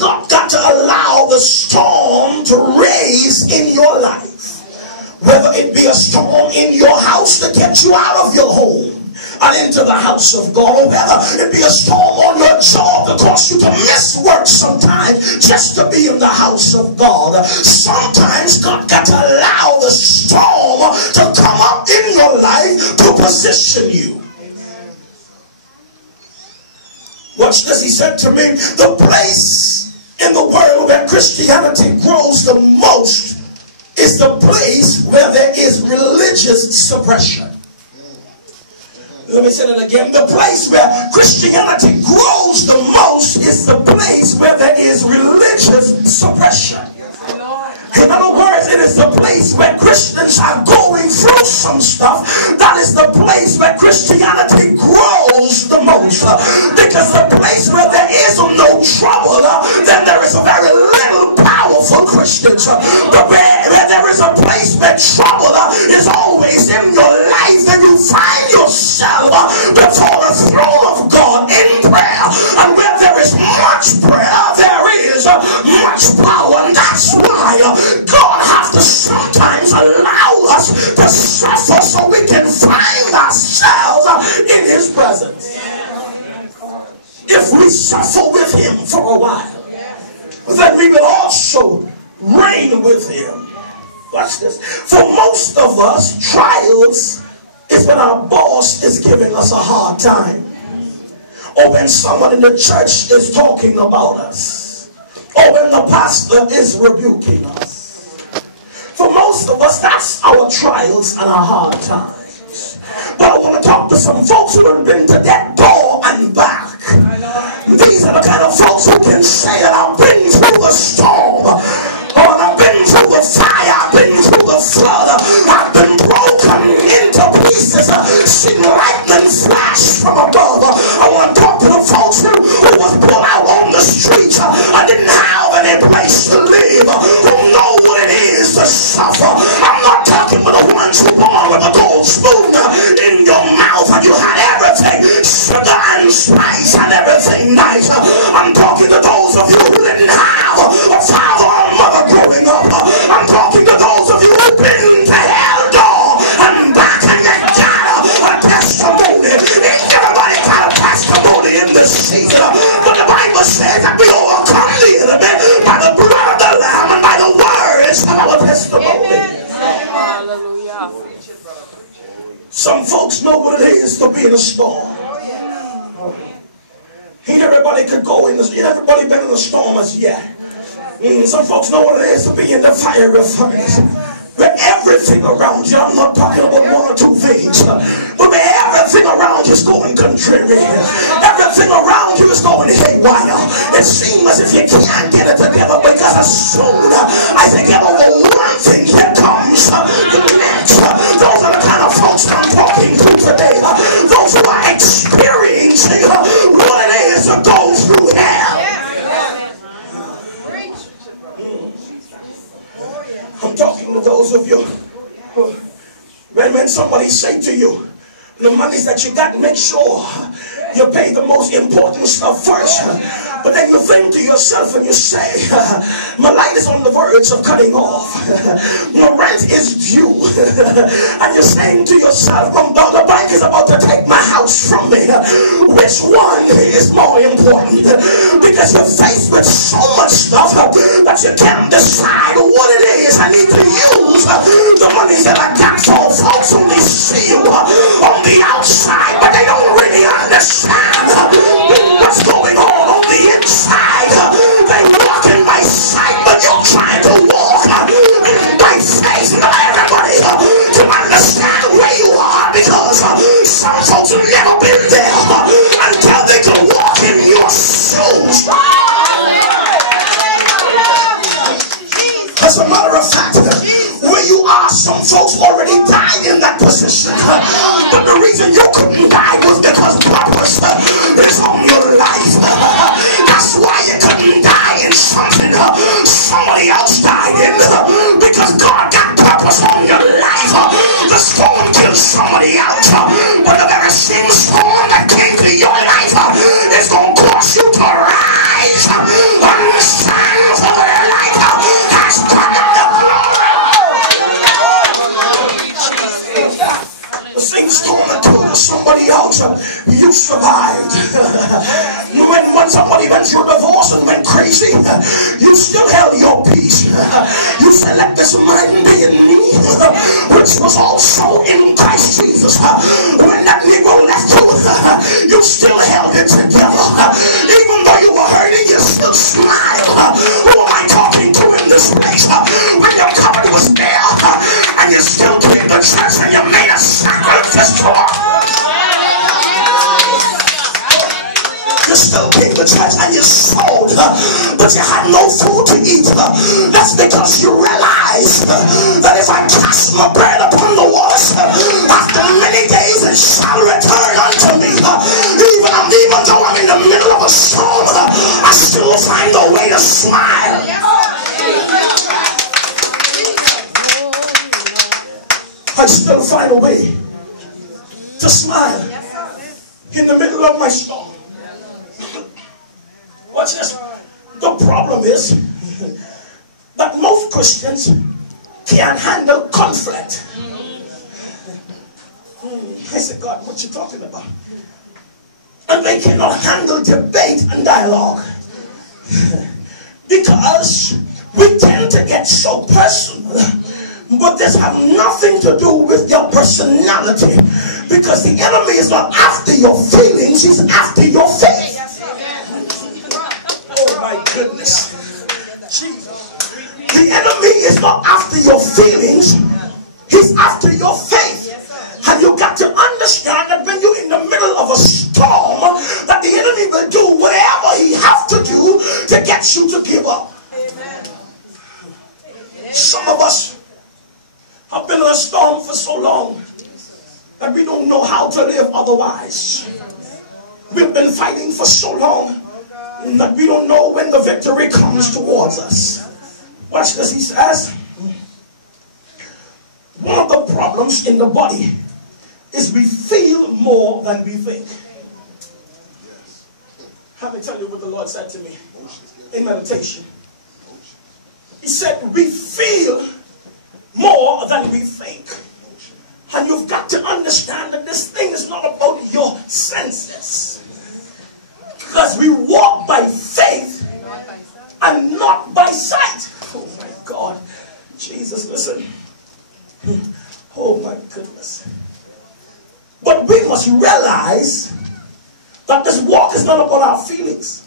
God got to allow the storm to raise in your life. Whether it be a storm in your house to get you out of your home and into the house of God, or whether it be a storm on your job to cause you to miss work sometimes just to be in the house of God. Sometimes God got to allow the storm to come up in your life to position you. Watch this. He said to me, the place in the world where Christianity grows the most is the place where there is religious suppression. Let me say that again. The place where Christianity grows the most is the place where there is religious suppression. In other words, it is the place where Christians are going through some stuff. That is the place where Christianity grows the most. Because the place where there is no trouble, then there is a very little powerful Christians. But where there is a place where trouble is always in your life, then you find yourself before the throne of God in prayer. And where there is much prayer, there is much power. And that's why God has to sometimes allow us to suffer so we can find ourselves in his presence. If we suffer with him for a while, then we will also reign with him. Watch this. For most of us, trials is when our boss is giving us a hard time, or when someone in the church is talking about us, or when the pastor is rebuking us. For most of us, that's our trials and our hard times. But I want to talk to some folks who have been to that door and back. These are the kind of folks who can say that I've been through the storm, or I've been through the fire, I've been through the flood, I've been broken into pieces, seen lightning flash from above. I want to talk to the folks who was put out on the streets and didn't have any place to live, who know what it is to suffer. I'm not talking about the ones who born with a gold spoon in your mouth and you had everything, sugar and spice and everything nice. I'm talking to those of you who didn't have a father or mother growing up. I'm talking to those of you who've been to hell door and back, and you got a testimony. Everybody got a testimony in this season. But the Bible says that we overcome the enemy by the blood of the Lamb and by the words of our testimony. Hallelujah. Some folks know what it is to be in a storm. Ain't everybody could go in this. Ain't everybody been in a storm as yet. Some folks know what it is to be in the fiery furnace. Where everything around you, I'm not talking about one or two things, but where everything around you is going contrary. Everything around you is going haywire. It seems as if you can't get it together, because as soon as you get over one thing, here comes the next. Those are the kind of folks I'm talking to today. Those who are experiencing what it is to go through hell. I'm talking to those of you when somebody say to you, the monies that you got, make sure you pay the most important stuff first. But then you think to yourself and you say, my light is on the verge of cutting off. My rent is due. And you're saying to yourself, the bank is about to take my house from me. Which one is more important? Because you're faced with so much stuff that you can't decide what it is I need to use. The money that I got for folks only see you on the outside, but they don't really understand what's going on the inside. They walk in by sight, but you're trying to walk by faith. Not everybody to understand where you are, because some folks have never been there until they can walk in your shoes. As a matter of fact, where you are, some folks already died in that position. But the reason you couldn't die was because purpose is on your life. That's why you couldn't die in something somebody else died in, because God got purpose on your life. The storm killed somebody else, but the very same storm that came to your life is going to cause you to rise done went crazy, you still held your peace. You said, let this mind be in me, which was also in Christ Jesus. When that Negro left you, you still held it together. Even though you were hurting, you still smiled. Who am I talking to in this place? When your cupboard was bare, and you still came to church and you made a sacrifice for you still came to church and you sold, but you had no food to eat. That's because you realized that if I cast my bread upon the waters, after many days it shall return unto me. Even though I'm in the middle of a storm, I still find a way to smile. I still find a way to smile in the middle of my storm. Watch this. The problem is that most Christians can't handle conflict. I said, God, what you talking about? And they cannot handle debate and dialogue because we tend to get so personal. But this has nothing to do with your personality, because the enemy is not after your feelings, he's after your faith. Oh my goodness. Jesus. The enemy is not after your feelings, he's after your faith. And you got to understand that when you're in the middle of a storm, that the enemy will do whatever he has to do to get you to give up. Some of us have been in a storm for so long that we don't know how to live otherwise. We've been fighting for so long that we don't know when the victory comes towards us. Watch this, he says, one of the problems in the body is we feel more than we think. Let me tell you what the Lord said to me in meditation. He said, we feel more than we think. And you've got to understand that this thing is not about your senses. Because we walk by faith and not by sight. Oh my God. Jesus, listen. Oh my goodness. But we must realize that this walk is not about our feelings.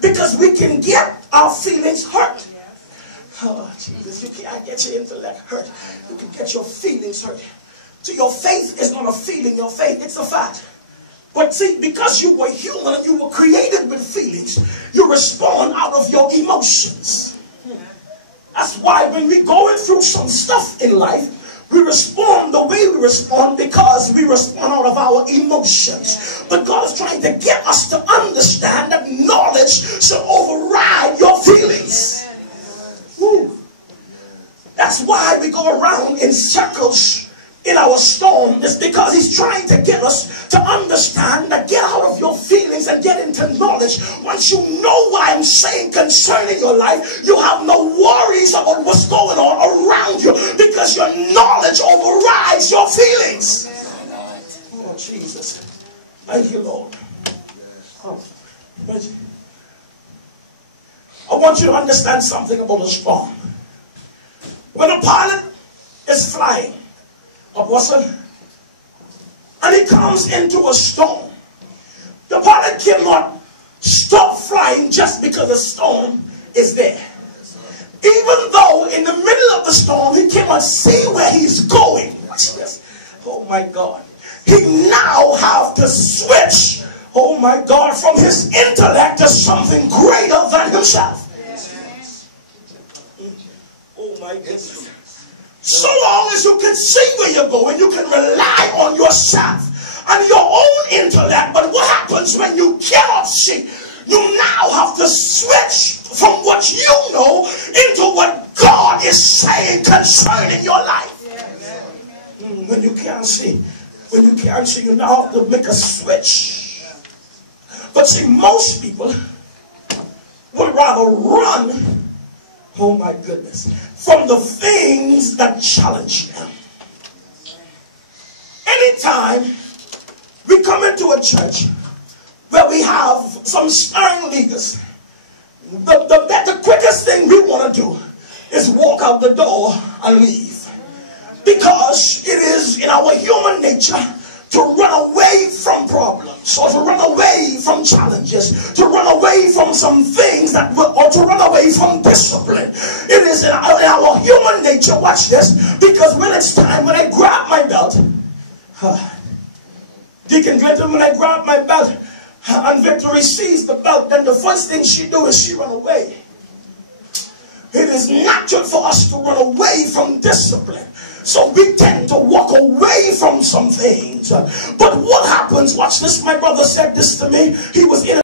Because we can get our feelings hurt. Oh, Jesus, you can't get your intellect hurt. You can get your feelings hurt. So your faith is not a feeling, your faith, it's a fact. But see, because you were human and you were created with feelings, you respond out of your emotions. That's why when we're going through some stuff in life, we respond the way we respond because we respond out of our emotions. But God is trying to get us to understand that knowledge should override your feelings. Woo. That's why we go around in circles in our storm. It's because he's trying to get us to understand that get out of your feelings and get into knowledge. Once you know what I'm saying concerning your life, you have no worries about what's going on around you because your knowledge overrides your feelings. Oh, Jesus. Thank you, Lord. Oh, I want you to understand something about a storm. When a pilot is flying a person and he comes into a storm, the pilot cannot stop flying just because a storm is there. Even though in the middle of the storm he cannot see where he's going. Watch this. Oh my God. He now have to switch, oh my God, from his intellect to something greater than himself. Oh my goodness. So long as you can see where you're going, you can rely on yourself and your own intellect. But what happens when you cannot see? You now have to switch from what you know into what God is saying concerning your life. When you can't see, you now have to make a switch. But see, most people would rather run, oh my goodness, from the things that challenge them. Anytime we come into a church where we have some stirring leaders The quickest thing we want to do is walk out the door and leave. Because it is in our human nature to run away from problems, or to run away from challenges, to run away from some things or to run away from discipline. It is in our human nature, watch this, because when it's time, when I grab my belt, Deacon Clinton, when I grab my belt, and Victory sees the belt, then the first thing she do is she run away. It is natural for us to run away from discipline. So we tend to walk away from some things. But what happens, watch this, my brother said this to me. He was in